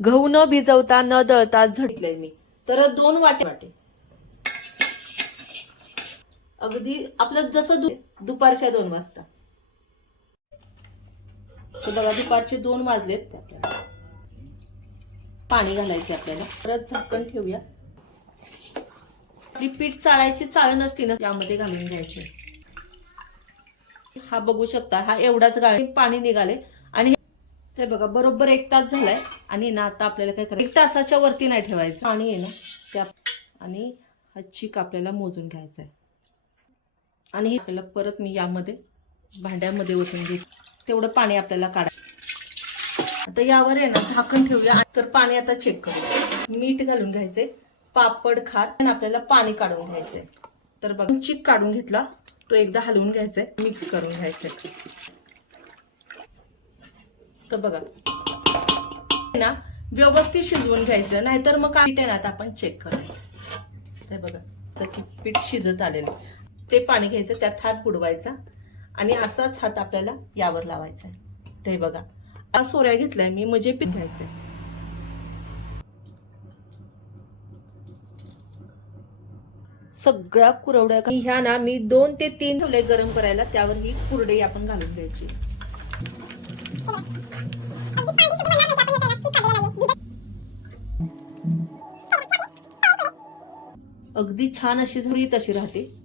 गहू न भिजवता न दळता झटलंय मी. तर दोन वाटे वाटे. अगदी आपलं जसं दुपारच्या दोन वाजता. बघा दुपारचे दोन वाजलेत ते आपल्याला पाणी घालायचे आपल्याला. परत झाकण ठेवूया. आपली पीठ चाळायची चालण असते ना यामध्ये घालून घ्यायची. हा बघू शकता हा एवढाच गाळ. पाणी निघाले आणि ते बघा बरोबर एक तास झालाय. आणि ना आता आपल्याला काय करायचं? एक तासाच्या वरती नाही ठेवायचं. पाणी आहे ना त्या आणि हा चीक आपल्याला मोजून घ्यायचा आहे आणि हे आपल्याला परत मी यामध्ये भांड्यामध्ये ओतून घेते. तेवढं पाणी आपल्याला काढायचं. आता यावर आहे ना झाकण ठेवूया. तर पाणी आता चेक करूया. मीठ घालून घ्यायचंय. पापड खात आणि आपल्याला पाणी काढून घ्यायचंय. तर बघा चिक काढून घेतला. तो एकदा हलवून घ्यायचाय. मिक्स करून घ्यायचंय. तर बघा. ना व्यवस्थित शिजवून घ्यायचं नाहीतर मग काय आहे ना आता आपण चेक करायचं तर बघा तर पीठ शिजत आलेलं ते पाणी घ्यायचं त्यात हात बुडवायचा आणि असाच हात आपल्याला यावर लावायचा आहे. ते बघा. हा सोऱ्या घेतलाय मी म्हणजे पीठ घ्यायचंय. सगळ्या कुरवड्या ह्या ना मी दोन ते तीन ठेवले गरम करायला त्यावर ही कुरडई आपण घालून घ्यायची. अगदी छान अशी झाली तशी राहते.